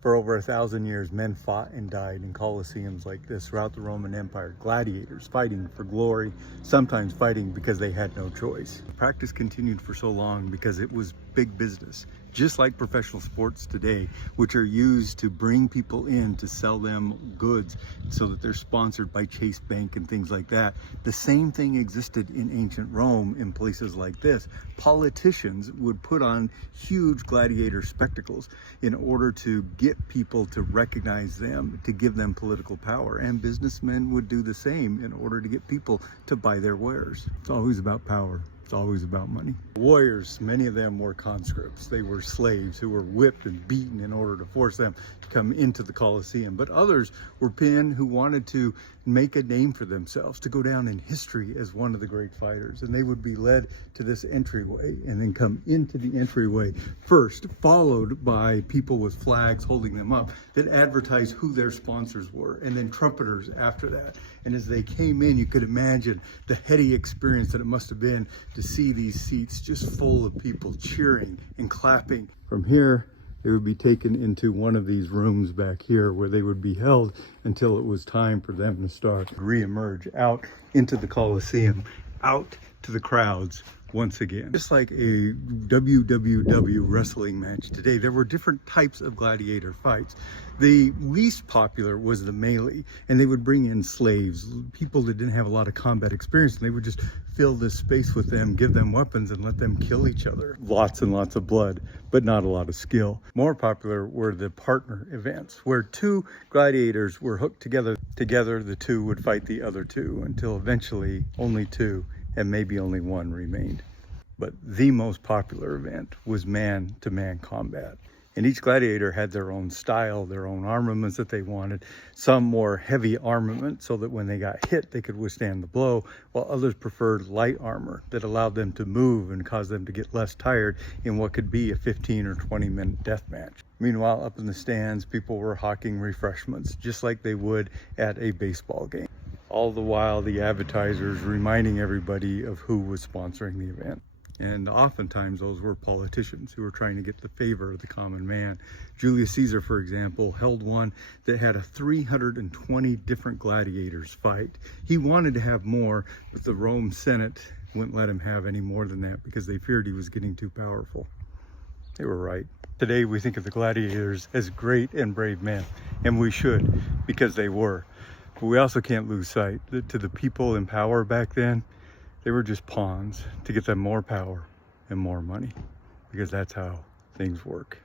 For over 1,000 years, men fought and died in colosseums like this throughout the Roman Empire. Gladiators fighting for glory, sometimes fighting because they had no choice. Practice continued for so long because it was big business, just like professional sports today, which are used to bring people in to sell them goods so that they're sponsored by Chase Bank and things like that. The same thing existed in ancient Rome in places like this. Politicians would put on huge gladiator spectacles in order to get people to recognize them, to give them political power. And businessmen would do the same in order to get people to buy their wares. It's always about power. It's always about money. Warriors, many of them were conscripts. They were slaves who were whipped and beaten in order to force them to come into the Colosseum. But others were men who wanted to make a name for themselves, to go down in history as one of the great fighters. And they would be led to this entryway and then come into the entryway first, followed by people with flags holding them up that advertised who their sponsors were, and then trumpeters after that. And as they came in, you could imagine the heady experience that it must have been to see these seats just full of people cheering and clapping. From here, they would be taken into one of these rooms back here where they would be held until it was time for them to start re-emerge out into the Colosseum, out to the crowds once again. Just like a WWW wrestling match today, there were different types of gladiator fights. The least popular was the melee, and they would bring in slaves, people that didn't have a lot of combat experience, and they would just fill this space with them, give them weapons, and let them kill each other. Lots and lots of blood, but not a lot of skill. More popular were the partner events, where two gladiators were hooked together. Together, the two would fight the other two until eventually only two and maybe only one remained. But the most popular event was man-to-man combat. And each gladiator had their own style, their own armaments that they wanted. Some more heavy armament so that when they got hit, they could withstand the blow, while others preferred light armor that allowed them to move and caused them to get less tired in what could be a 15 or 20-minute death match. Meanwhile, up in the stands, people were hawking refreshments, just like they would at a baseball game. All the while, the advertisers reminding everybody of who was sponsoring the event. And oftentimes those were politicians who were trying to get the favor of the common man. Julius Caesar, for example, held one that had 320 different gladiators fight. He wanted to have more, but the Rome Senate wouldn't let him have any more than that because they feared he was getting too powerful. They were right. Today we think of the gladiators as great and brave men, and we should, because they were. But we also can't lose sight that to the people in power back then, they were just pawns to get them more power and more money, because that's how things work.